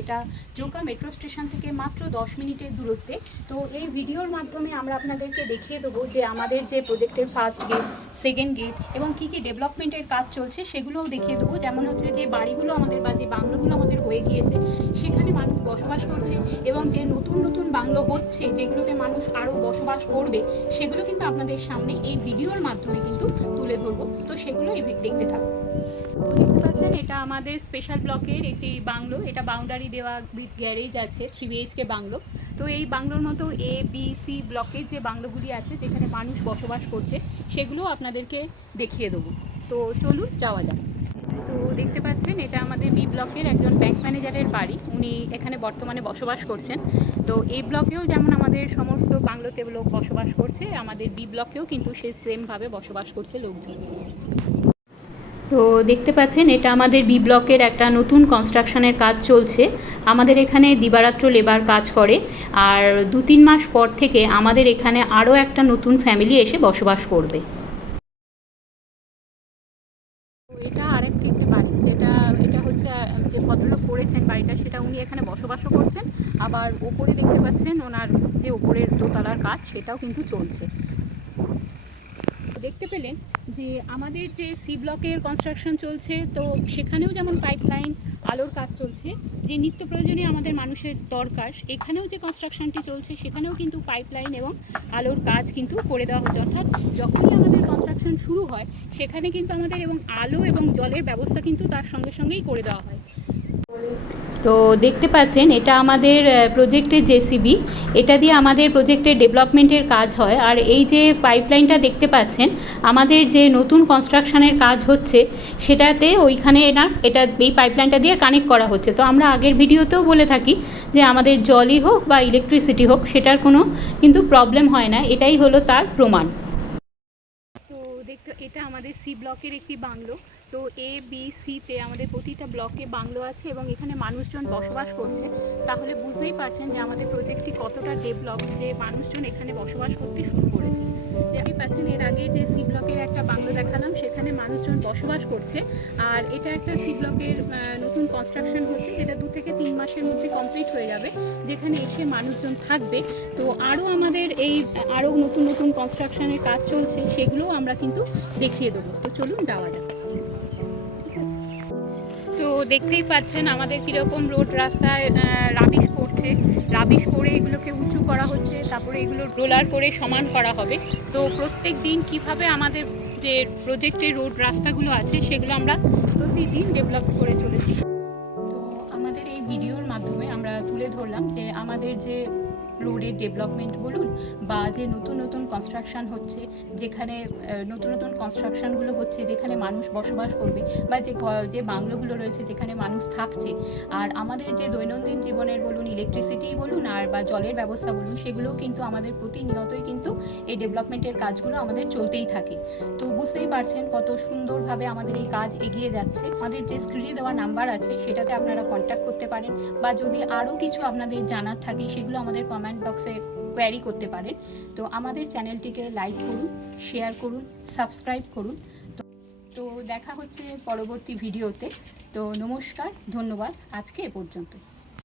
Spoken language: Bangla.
এটা জোকা মেট্রো স্টেশন থেকে মাত্র দশ মিনিটের দূরত্বে। তো এই ভিডিওর মাধ্যমে আমরা আপনাদেরকে দেখিয়ে দেবো যে আমাদের যে প্রজেক্টের ফার্স্ট গেট সেকেন্ড গেট এবং কি কি ডেভেলপমেন্টের কাজ চলছে, সেগুলোও দেখিয়ে দেবো। যেমন হচ্ছে যে বাড়িগুলো আমাদের বা যে বাংলোগুলো আমাদের হয়ে গিয়েছে, সেখানে মানুষ বসবাস করছে এবং যে নতুন নতুন বাংলো হচ্ছে, যেগুলোতে মানুষ আরও বসবাস করবে, সেগুলো কিন্তু আপনাদের সামনে এই ভিডিওর মাধ্যমে কিন্তু তুলে ধরবো। তো সেগুলো এই দেখতে পাচ্ছেন এটা আমাদের স্পেশাল ব্লকের একটি বাংলো। এটা বাউন্ডারি দেওয়া গ্যারেজ আছে থ্রি বিএইচকে বাংলো। তো এই বাংলোর মতো এ বি সি ব্লকের যে বাংলোগুলি আছে, যেখানে মানুষ বসবাস করছে সেগুলো আপনাদেরকে দেখিয়ে দেবো। তো চলুন, যাওয়া যাক। তো দেখতে পাচ্ছেন, এটা আমাদের বি ব্লকের একজন ব্যাংক ম্যানেজারের বাড়ি। উনি এখানে বর্তমানে বসবাস করছেন। তো এই ব্লকেও যেমন আমাদের সমস্ত বাংলোতে লোক বসবাস করছে, আমাদের বি ব্লকেও কিন্তু সে সেমভাবে বসবাস করছে লোকজন। তো দেখতে পাচ্ছেন, এটা আমাদের বি ব্লকের একটা নতুন কনস্ট্রাকশনের কাজ চলছে। আমাদের এখানে দিবারাত্র লেবার কাজ করে। আর দু তিন মাস পর থেকে আমাদের এখানে আরও একটা নতুন ফ্যামিলি এসে বসবাস করবে। এটা আরেকটি একটি বাড়ি। যেটা, এটা হচ্ছে, যে ভদ্রলোক করেছেন বাড়িটা, সেটা উনি এখানে বসবাসও করছেন। আবার ওপরে দেখতে পাচ্ছেন ওনার যে ওপরের দোতলার কাজ, সেটাও কিন্তু চলছে। দেখতে পেলেন যে আমাদের যে সি ব্লকের কনস্ট্রাকশন চলছে, তো সেখানেও যেমন পাইপলাইন আলোর কাজ চলছে, যে নিত্য প্রয়োজনীয় আমাদের মানুষের দরকার, এখানেও যে কনস্ট্রাকশনটি চলছে, সেখানেও কিন্তু পাইপলাইন এবং আলোর কাজ কিন্তু করে দেওয়া হচ্ছে। অর্থাৎ যখনই আমাদের কনস্ট্রাকশন শুরু হয়, সেখানে কিন্তু আমাদের এবং আলো এবং জলের ব্যবস্থা কিন্তু তার সঙ্গে সঙ্গেই করে দেওয়া হয়। তো দেখতে পাচ্ছেন, এটা আমাদের প্রজেক্টের জেসিবি এটা দিয়ে আমাদের প্রজেক্টের ডেভেলপমেন্টের কাজ হয়। আর এই যে পাইপলাইনটা দেখতে পাচ্ছেন, আমাদের যে নতুন কনস্ট্রাকশনের কাজ হচ্ছে, সেটাতে ওইখানে না এটা, এই পাইপলাইনটা দিয়ে কানেক্ট করা হচ্ছে। তো আমরা আগের ভিডিওতেও বলে থাকি যে আমাদের জলই হোক বা ইলেকট্রিসিটি হোক, সেটার কোনো কিন্তু প্রবলেম হয় না। এটাই হলো তার প্রমাণ। তো দেখতে, এটা আমাদের সি ব্লকের একটি বাংলো। তো এ বি সিতে আমাদের প্রতিটা ব্লকে বাংলো আছে এবং এখানে মানুষজন বসবাস করছে। তাহলে বুঝতেই পারছেন যে আমাদের প্রজেক্টটি কতটা ডেভেলপ যে মানুষজন এখানে বসবাস করতে শুরু করেছে। দেখতেই পাচ্ছেন, এর আগে যে সি ব্লকের একটা বাংলো দেখালাম, সেখানে মানুষজন বসবাস করছে। আর এটা একটা সি ব্লকের নতুন কনস্ট্রাকশন হচ্ছে, যেটা দু থেকে তিন মাসের মধ্যে কমপ্লিট হয়ে যাবে, যেখানে এসে মানুষজন থাকবে। তো আরও আমাদের এই, আরও নতুন নতুন কনস্ট্রাকশনের কাজ চলছে, সেগুলোও আমরা কিন্তু দেখিয়ে দেবো। তো চলুন, যাওয়া যাক। দেখতেই পাচ্ছেন আমাদের কীরকম রোড রাস্তায় রাবিশ করছে রাবিশ করে এগুলোকে উঁচু করা হচ্ছে, তারপরে এগুলো রোলার করে সমান করা হবে। তো প্রত্যেক দিন কীভাবে আমাদের যে প্রজেক্টের রোড রাস্তাগুলো আছে, সেগুলো আমরা প্রতিদিন ডেভেলপ করে চলেছি। তো আমাদের এই ভিডিওর মাধ্যমে আমরা তুলে ধরলাম যে আমাদের যে রোডের ডেভেলপমেন্ট বলুন বা যে নতুন নতুন কনস্ট্রাকশন হচ্ছে, যেখানে নতুন নতুন কনস্ট্রাকশনগুলো হচ্ছে, যেখানে মানুষ বসবাস করবে বা যে যে বাংলোগুলো রয়েছে, যেখানে মানুষ থাকছে। আর আমাদের যে দৈনন্দিন জীবনের বলুন ইলেকট্রিসিটি বলুন আর বা জলের ব্যবস্থা বলুন, সেগুলোও কিন্তু আমাদের প্রতিনিয়তই কিন্তু এই ডেভেলপমেন্টের কাজগুলো আমাদের চলতেই থাকে। তো বুঝতেই পারছেন কত সুন্দরভাবে আমাদের এই কাজ এগিয়ে যাচ্ছে। আমাদের যে স্ক্রিনে দেওয়া নাম্বার আছে, সেটাতে আপনারা কন্ট্যাক্ট করতে পারেন বা যদি আরও কিছু আপনাদের জানার থাকে, সেগুলো আমাদের কমেন্ট বক্সে কোয়ারি করতে পারেন। তো আমাদের চ্যানেলটিকে লাইক করুন শেয়ার করুন সাবস্ক্রাইব করুন। তো দেখা হচ্ছে পরবর্তী ভিডিওতে তো। নমস্কার, ধন্যবাদ। আজকে এ পর্যন্ত